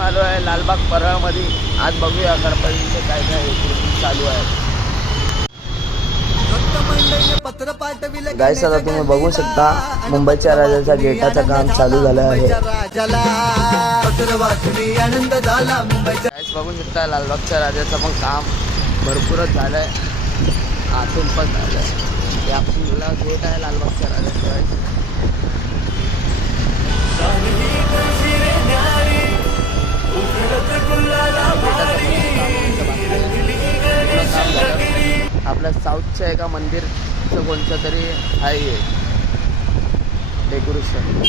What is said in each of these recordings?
आलो आहे लालबाग परळमध्ये. आज बघूया गणपतीचे काय काय कृती चालू आहे. गाईस आता तुम्ही बघू शकता मुंबईच्या राजाच्या गेटाचं काम चालू झालं आहे. गाईस बघू शकता लालबागच्या राजाचं पण काम भरपूरच झालं आहे. आतून पण झालं आहे. हे आपला गेट आहे लालबागच्या राजाचं. आपल्या साऊथच्या एका मंदिरचं कोणतं तरी आहे डेकोरेशन.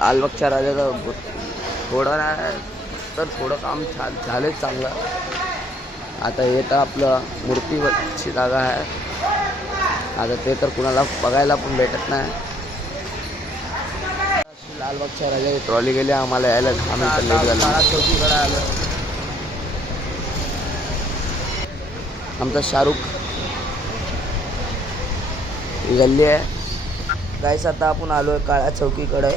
लालबागच्या राजाचं थोडं नाही तर थोडं काम झालंच चांगलं. आता हे तर आपलं मूर्तीवरची जागा आहे. आता ते तर कुणाला बघायला पण भेटत नाही. लालबागच्या राजाची ट्रॉली गेली आम्हाला यायला आम्ही तर लेट झालं. चौकीकडे आलं आमचा शाहरुख ही गल्ली आहे. गाईस आता आपण आलोय काळ्या चौकीकडे.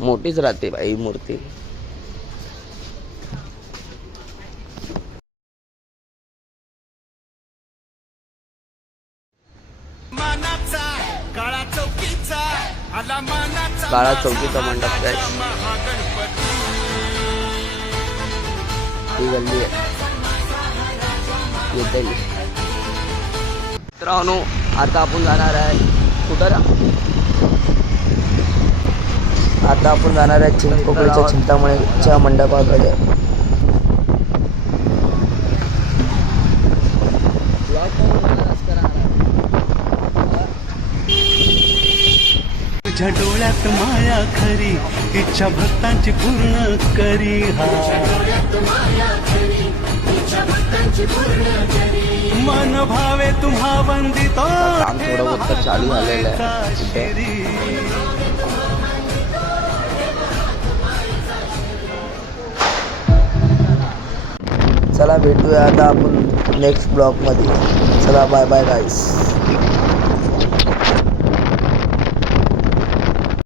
मोठीच राहते बाई मूर्ती. काळा चौकीचा मंडप काय ही गल्ली आहे. येते मित्रांनो आता आपण जाणार आहे कुठं. आता आपण जाणार आहे चिंचपोकळीच्या चिंतामणीच्या मंडपाकडे. तुझ्या डोळ्यात माया खरी इच्छा भक्तांची पूर्ण करी. मन भावे तुम्हा वंदितो. काम थोडं बहुत चालू झालेलं आहे. चला भेटूया आता आपण नेक्स्ट ब्लॉगमध्ये. चला बाय बाय गाईस.